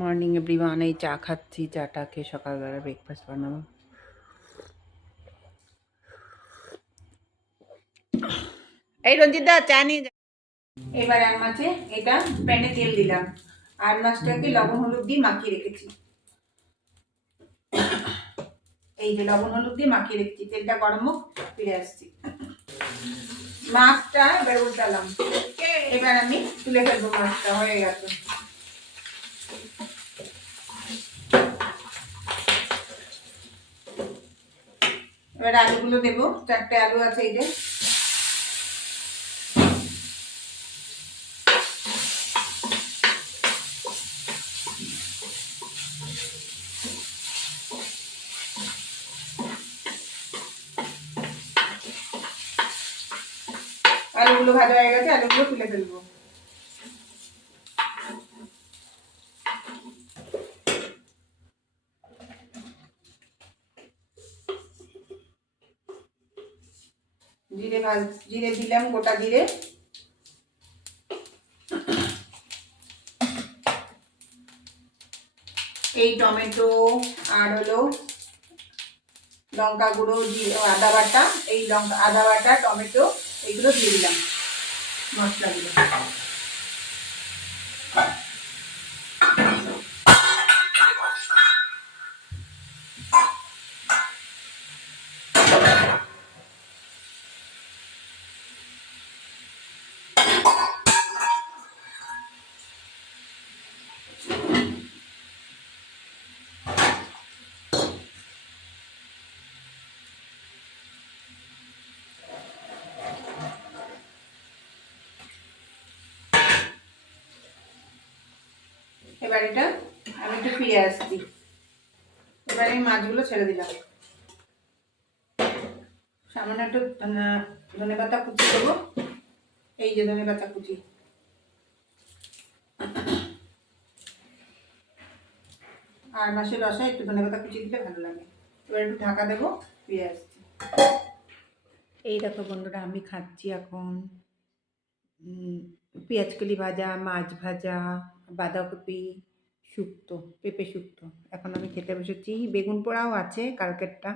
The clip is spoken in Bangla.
মর্নিং এভরিওয়ান এই চা খাচ্ছি, চাটা খেয়ে সকালবেলা ব্রেকফাস্ট বানাবো। এই রঞ্জিতা চা নিয়ে এবার আর মাছে এটা প্যানে তেল দিলাম। আর মাছটাকে লবণ, হলুদ দিয়ে মাখিয়ে রেখেছি। এই যে লবণ, হলুদ দিয়ে মাখিয়ে রেখেছি। তেলটা গরম হোক, ফিরে আসছি। মাছটা এবার উল্টালাম। এবার আমি তুলে ফেলব মাছটা, হয়ে গেছে। এবার আলুগুলো দেবো চারটে আলু আছে এই যে। আলুগুলো ভালো হয়ে গেছে, আলুগুলো তুলে ফেলব। জিরে ভাজ, জিরে দিলাম, গোটা জিরে। এই টমেটো আর হলো লঙ্কা গুঁড়ো আদা বাটা, এই লঙ্কা, আদা বাটা, টমেটো, এইগুলো দিয়ে দিলাম মশলাগুলো। এবার এটা আমি একটু ফিরে আসছি। এবার আমি মাছগুলো ছেড়ে দিলাম। সামান্য একটু ধনে পাতা কুচি দেবো। এই যে ধনে পাতা কুচি। আর মাছের রসায় একটু ধনে পাতা কুচি দিলে ভালো লাগে। এবার একটু ঢাকা দেবো, ফিরে আসছি। এই দেখো বন্ধুরা, আমি খাচ্ছি এখন। পেঁয়াজকলি ভাজা, মাছ ভাজা, বাঁধাকপি শুক্তো, পেঁপে শুক্তো। এখন আমি খেতে বসেছি। বেগুন পোড়াও আছে কালকেরটা।